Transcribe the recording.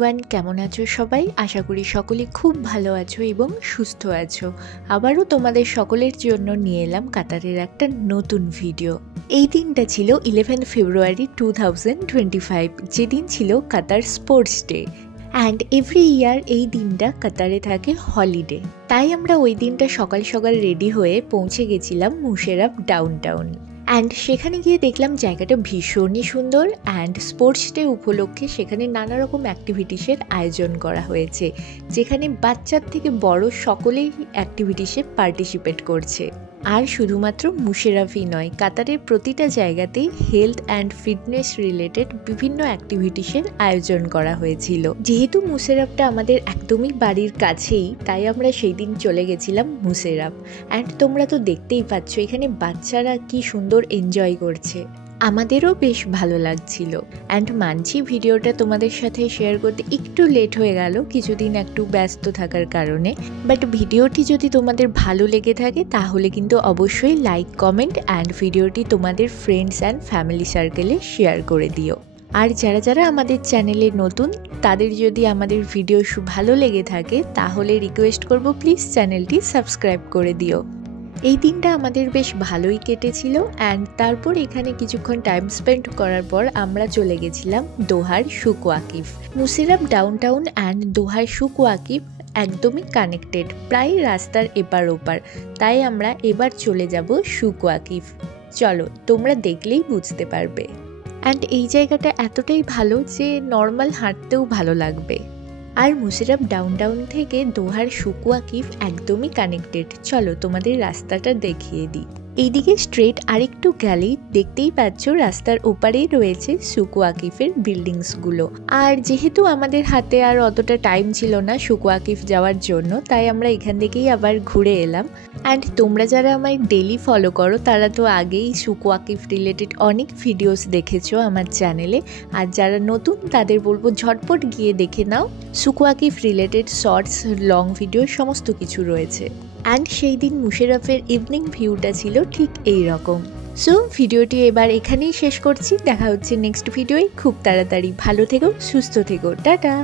Everyone, কেমন আছো সবাই? আশা করি সকলে খুব ভালো আছো এবং সুস্থ আছো। আবারও তোমাদের সকলের জন্য নিয়ে এলাম কাতারের একটা নতুন ভিডিও। এই দিনটা ছিল 11 ফেব্রুয়ারি 2025, যেদিন ছিল Qatar sports day. And every year এই দিনটা কাতারে থাকে হলিডে। তাই আমরা ওই দিনটা সকাল সকাল রেডি হয়ে পৌঁছে গেছিলাম মুশেরাফ ডাউনটাউন। অ্যান্ড সেখানে গিয়ে দেখলাম জায়গাটা ভীষণই সুন্দর। অ্যান্ড স্পোর্টস ডে উপলক্ষে সেখানে নানা রকম অ্যাক্টিভিটিসের আয়োজন করা হয়েছে, যেখানে বাচ্চার থেকে বড় সকলেই অ্যাক্টিভিটিসে পার্টিসিপেট করছে। আর শুধুমাত্র মুশেরাফই নয়, কাতারের প্রতিটা জায়গাতেই হেলথ অ্যান্ড ফিটনেস রিলেটেড বিভিন্ন অ্যাক্টিভিটিসের আয়োজন করা হয়েছিল। যেহেতু মুশেরাফটা আমাদের একদমই বাড়ির কাছেই, তাই আমরা সেই দিন চলে গেছিলাম মুশেরাফ। অ্যান্ড তোমরা তো দেখতেই পাচ্ছ এখানে বাচ্চারা কি সুন্দর এনজয় করছে, আমাদেরও বেশ ভালো লাগছিল। অ্যান্ড মানছি ভিডিওটা তোমাদের সাথে শেয়ার করতে একটু লেট হয়ে গেল, কিছুদিন একটু ব্যস্ত থাকার কারণে। বাট ভিডিওটি যদি তোমাদের ভালো লেগে থাকে তাহলে কিন্তু অবশ্যই লাইক, কমেন্ট অ্যান্ড ভিডিওটি তোমাদের ফ্রেন্ডস অ্যান্ড ফ্যামিলি সার্কেলে শেয়ার করে দিও। আর যারা যারা আমাদের চ্যানেলে নতুন, তাদের যদি আমাদের ভিডিও ভালো লেগে থাকে তাহলে রিকোয়েস্ট করব প্লিজ চ্যানেলটি সাবস্ক্রাইব করে দিও। এই দিনটা আমাদের বেশ ভালোই কেটেছিল। অ্যান্ড তারপর এখানে কিছুক্ষণ টাইম স্পেন্ড করার পর আমরা চলে গেছিলাম দোহার Souq Waqif. Msheireb downtown and দোহার সুক ওয়াকিফ একদমই কানেক্টেড, প্রায় রাস্তার এপার ওপার। তাই আমরা এবার চলে যাব সুক ওয়াকিফ। চলো, তোমরা দেখলেই বুঝতে পারবে। অ্যান্ড এই জায়গাটা এতটাই ভালো যে নর্মাল হাঁটতেও ভালো লাগবে। আর মুশেরাফ ডাউনটাউন থেকে দোহার সুক ওয়াকিফ একদমই কানেক্টেড। চলো তোমাদের রাস্তাটা দেখিয়ে দিই। এইদিকে স্ট্রেট আরেকটু গেলেই দেখতেই পাচ্ছ রাস্তার ওপারেই রয়েছে সুক ওয়াকিফের বিল্ডিংসগুলো। আর যেহেতু আমাদের হাতে আর অতটা টাইম ছিল না সুক ওয়াকিফ যাওয়ার জন্য, তাই আমরা এখান থেকেই আবার ঘুরে এলাম। অ্যান্ড তোমরা যারা আমায় ডেলি ফলো করো তারা তো আগেই সুক ওয়াকিফ রিলেটেড অনেক ভিডিওস দেখেছো আমার চ্যানেলে। আর যারা নতুন তাদের বলবো ঝটপট গিয়ে দেখে নাও, Souq Waqif related shorts, long video সমস্ত কিছু রয়েছে। অ্যান্ড সেই দিন মুশেরাফের ইভিনিং ভিউটা ছিল ঠিক এই রকম। সো ভিডিওটি এবার এখানেই শেষ করছি, দেখা হচ্ছে নেক্সট ভিডিওয় খুব তাড়াতাড়ি। ভালো থেকো, সুস্থ থেকো, টাটা।